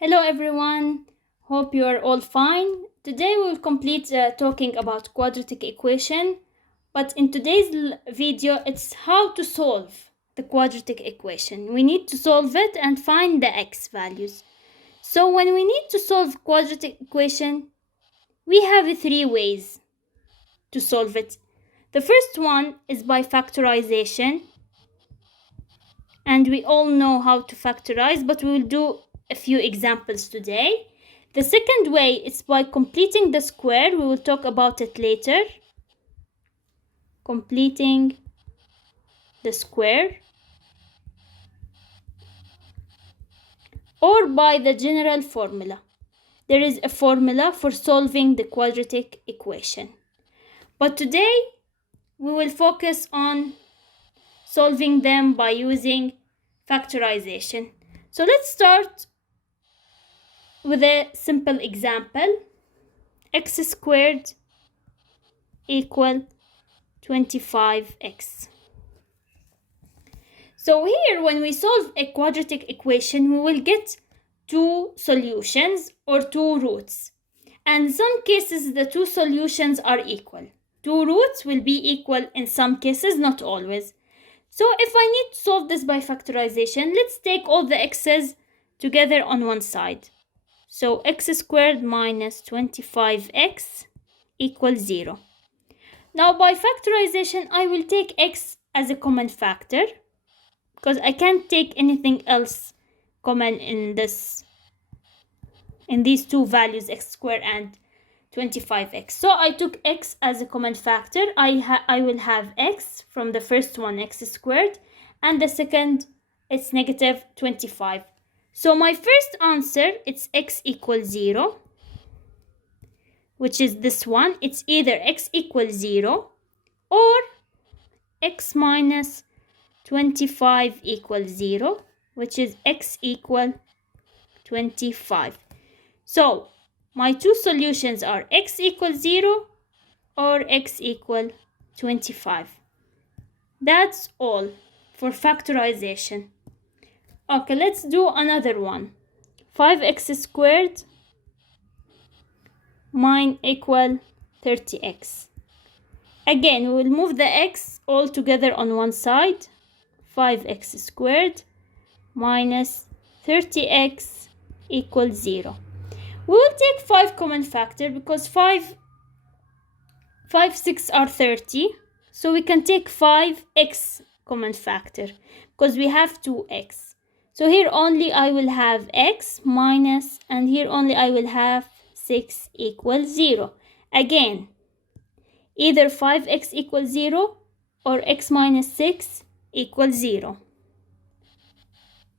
Hello everyone, hope you are all fine. Today we will complete talking about quadratic equation, but in today's video it's how to solve the quadratic equation. We need to solve it and find the x values. So when we need to solve quadratic equation, we have three ways to solve it. The first one is by factorization, and we all know how to factorize, but we will do a few examples today. The second way is by completing the square. We will talk about it later. Completing the square. Or by the general formula. There is a formula for solving the quadratic equation. But today we will focus on solving them by using factorization. So let's start with a simple example. X squared equal 25x. So here when we solve a quadratic equation, we will get two solutions or two roots. And in some cases the two solutions are equal. Two roots will be equal in some cases, not always. So if I need to solve this by factorization, let's take all the x's together on one side. So x squared minus 25x equals 0. Now by factorization, I will take x as a common factor because I can't take anything else common in these two values, x squared and 25x. So I took x as a common factor. I will have x from the first one, x squared, and the second it's negative 25. So my first answer, it's x equals 0, which is this one. It's either x equals 0 or x minus 25 equals 0, which is x equal 25. So my two solutions are x equals 0 or x equal 25. That's all for factorization. Okay, let's do another one. 5x squared mine equal 30x. Again, we will move the x all together on one side. 5x squared minus 30x equals 0. We will take 5 common factor because 5, 6 are 30. So we can take 5x common factor because we have 2x. So here only I will have x minus, and here only I will have 6 equals 0. Again, either 5x equals 0 or x minus 6 equals 0.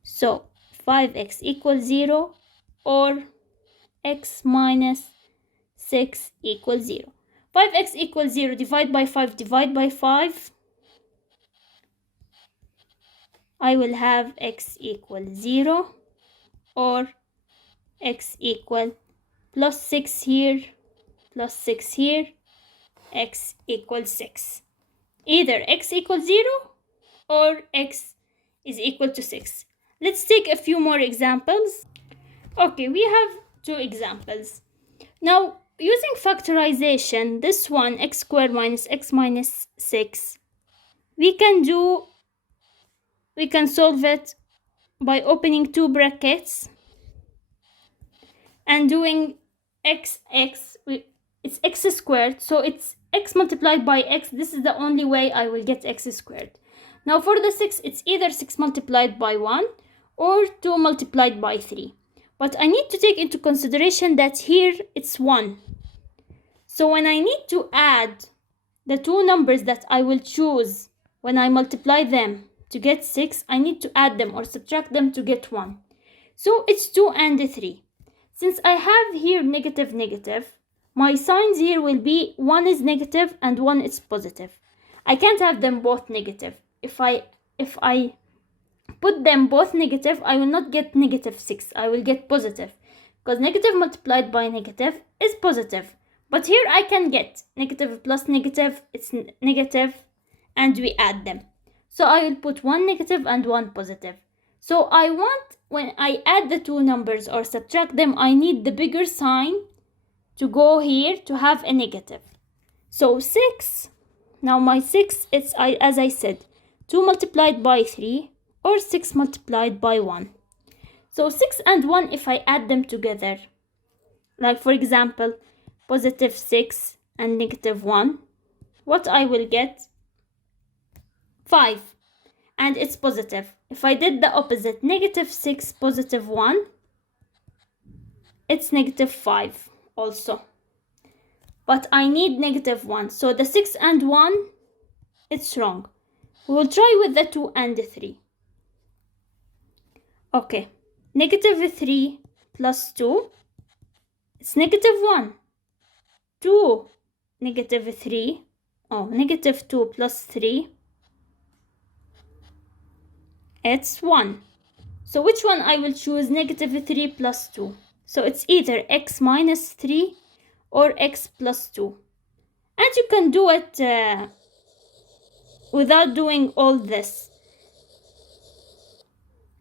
So 5x equals 0 or x minus 6 equals 0. 5x equals 0, divide by 5, divide by 5. I will have x equals 0 or x equal plus 6 here, plus 6 here, x equals 6. Either x equals 0 or x is equal to 6. Let's take a few more examples. Okay, we have two examples. Now, using factorization, this one, x squared minus x minus 6, we can solve it by opening two brackets and doing it's x squared, so it's x multiplied by x. This is the only way I will get x squared. Now for the 6, it's either 6 multiplied by 1 or 2 multiplied by 3. But I need to take into consideration that here it's 1. So when I need to add the two numbers that I will choose when I multiply them to get 6, I need to add them or subtract them to get 1. So it's 2 and 3. Since I have here negative, negative, my signs here will be 1 is negative and 1 is positive. I can't have them both negative. If I put them both negative, I will not get negative 6. I will get positive. Because negative multiplied by negative is positive. But here I can get negative plus negative, it's negative, and we add them. So I will put one negative and one positive. So I want, when I add the two numbers or subtract them, I need the bigger sign to go here to have a negative. So 6, now my 6, as I said, 2 multiplied by 3 or 6 multiplied by 1. So 6 and 1, if I add them together, like for example, positive 6 and negative 1, what I will get? 5. And it's positive. If I did the opposite, negative 6, positive 1, it's negative 5 also. But I need negative 1. So the 6 and 1, it's wrong. We will try with the 2 and the 3. Okay. Negative 3 plus 2, it's negative 1. 2, negative 3. Oh, negative 2 plus 3, it's 1. So which one I will choose? Negative 3 plus 2. So it's either x minus 3 or x plus 2. And you can do it without doing all this.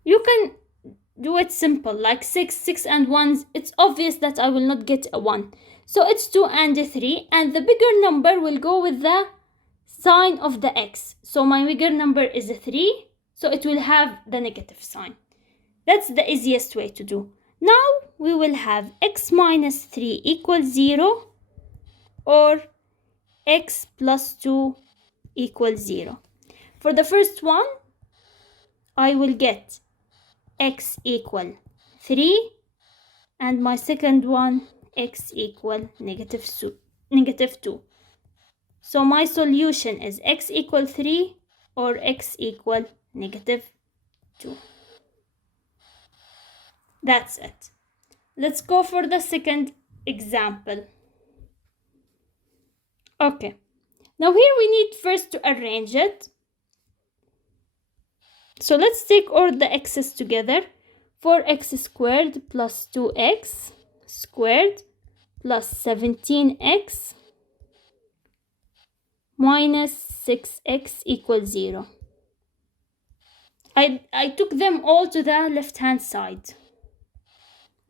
You can do it simple, like 6 and 1. It's obvious that I will not get a 1. So it's 2 and 3. And the bigger number will go with the sign of the x. So my bigger number is 3. So it will have the negative sign. That's the easiest way to do. Now we will have x minus 3 equals 0 or x plus 2 equals 0. For the first one, I will get x equal 3, and my second one, x equal negative 2. So my solution is x equal 3 or x equal negative 2. That's it. Let's go for the second example. Okay. Now here we need first to arrange it. So let's take all the x's together. 4x squared plus 2x squared plus 17x minus 6x equals 0. I took them all to the left-hand side.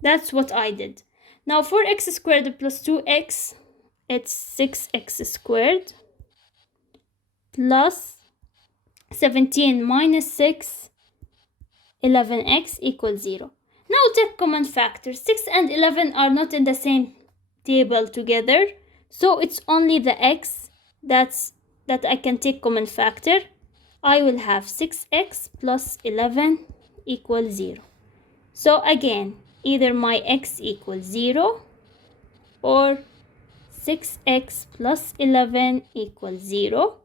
That's what I did. Now 4x squared plus 2x, it's 6x squared plus 17 minus 6, 11x equals 0. Now take common factors. 6 and 11 are not in the same table together, so it's only the x that I can take common factor. I will have 6x plus 11 equals 0. So again, either my x equals 0 or 6x plus 11 equals 0.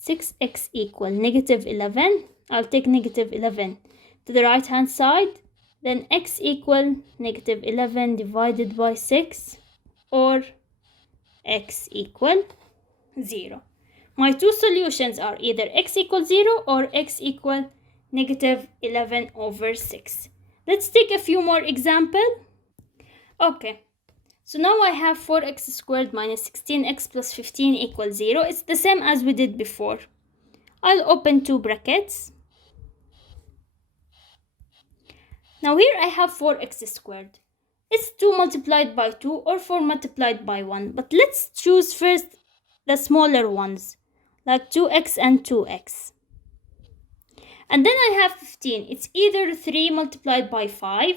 6x equal negative 11. I'll take negative 11 to the right hand side. Then x equal negative 11 divided by 6 or x equal 0. My two solutions are either x equals 0 or x equal negative 11 over 6. Let's take a few more examples. Okay. So now I have 4x squared minus 16x plus 15 equals 0. It's the same as we did before. I'll open two brackets. Now here I have 4x squared. It's 2 multiplied by 2 or 4 multiplied by 1. But let's choose first the smaller ones, like 2x and 2x. And then I have 15. It's either 3 multiplied by 5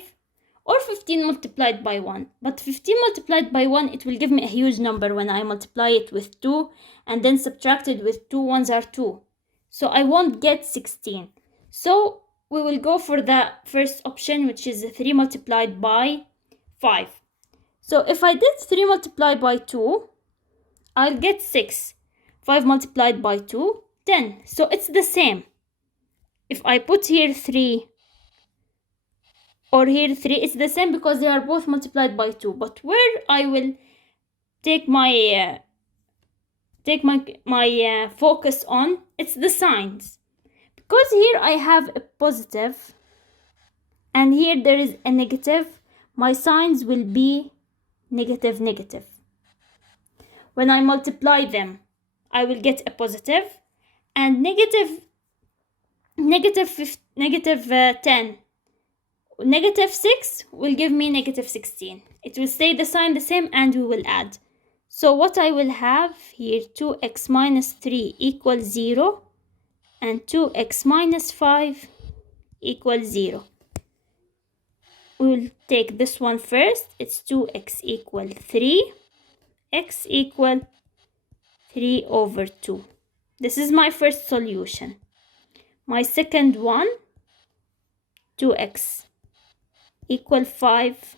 or 15 multiplied by 1. But 15 multiplied by 1, it will give me a huge number when I multiply it with 2 and then subtract it with 2 1s are 2. So I won't get 16. So we will go for the first option, which is 3 multiplied by 5. So if I did 3 multiplied by 2, I'll get 6. 5 multiplied by 2, 10. So it's the same. If I put here 3 or here 3, it's the same because they are both multiplied by 2. But where I will take my focus on, it's the signs. Because here I have a positive and here there is a negative, my signs will be negative, negative. When I multiply them, I will get a positive, and negative 10. Negative 6 will give me negative 16. It will stay the sign the same and we will add. So what I will have here, 2x minus 3 equals 0 and 2x minus 5 equals 0. We will take this one first. It's 2x equal 3, x equal 3 over 2. This is my first solution. My second one, 2x equal 5,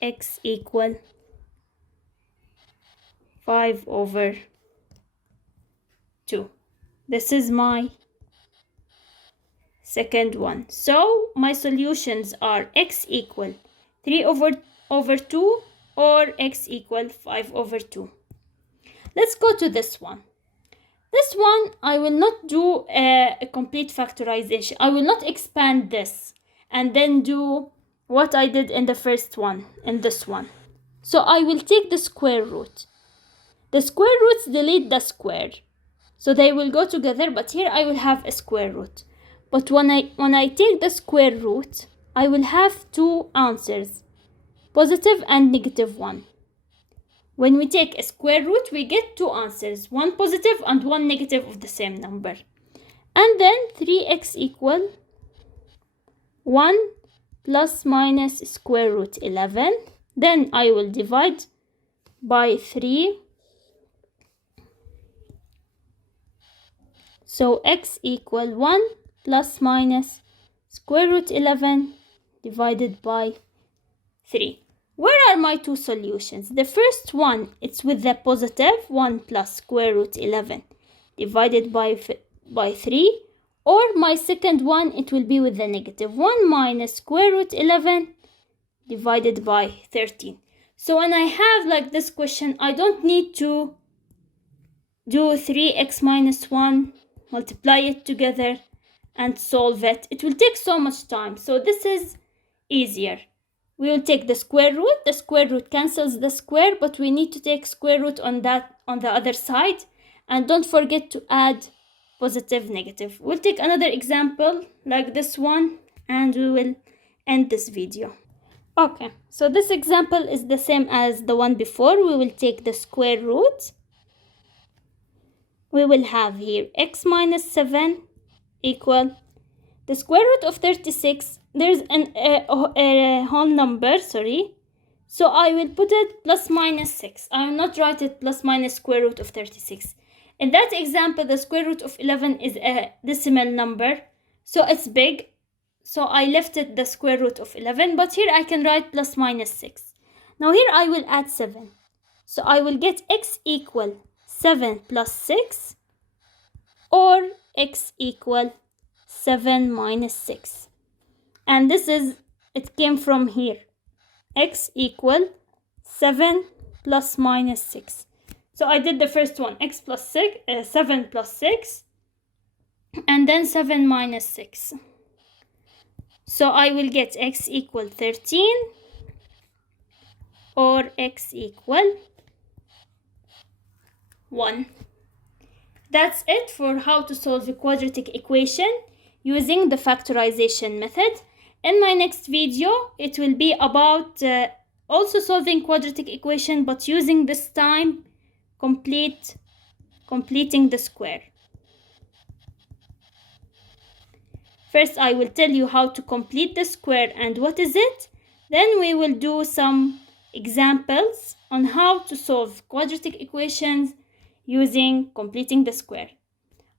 x equal 5 over 2. This is my second one. So my solutions are x equal 3 over 2 or x equal 5 over 2. Let's go to this one. This one, I will not do a complete factorization. I will not expand this and then do what I did in the first one, in this one. So I will take the square root. The square roots delete the square. So they will go together, but here I will have a square root. But when I take the square root, I will have two answers, positive and negative one. When we take a square root, we get two answers, one positive and one negative of the same number. And then 3x equal 1 plus minus square root 11. Then I will divide by 3. So x equal 1 plus minus square root 11 divided by 3. Where are my two solutions? The first one, it's with the positive 1 plus square root 11 divided by 3. Or my second one, it will be with the negative 1 minus square root 11 divided by 13. So when I have like this question, I don't need to do 3x minus 1, multiply it together and solve it. It will take so much time. So this is easier. We will take the square root. The square root cancels the square, but we need to take square root on the other side. And don't forget to add positive, negative. We'll take another example like this one and we will end this video. Okay, so this example is the same as the one before. We will take the square root. We will have here x minus 7 equal the square root of 36. There's a whole number, sorry. So I will put it plus minus 6. I will not write it plus minus square root of 36. In that example, the square root of 11 is a decimal number. So it's big. So I left it the square root of 11. But here I can write plus minus 6. Now here I will add 7. So I will get x equal 7 plus 6 or x equal 7 minus 6. And this is, it came from here. X equal 7 plus minus 6. So I did the first one, x plus 6, 7 plus 6, and then 7 minus 6. So I will get x equal 13 or x equal 1. That's it for how to solve a quadratic equation using the factorization method. In my next video, it will be about also solving quadratic equation, but using this time completing the square. First, I will tell you how to complete the square and what is it. Then we will do some examples on how to solve quadratic equations using completing the square.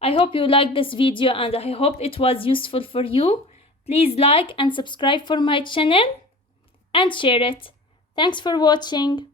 I hope you liked this video and I hope it was useful for you. Please like and subscribe for my channel and share it. Thanks for watching.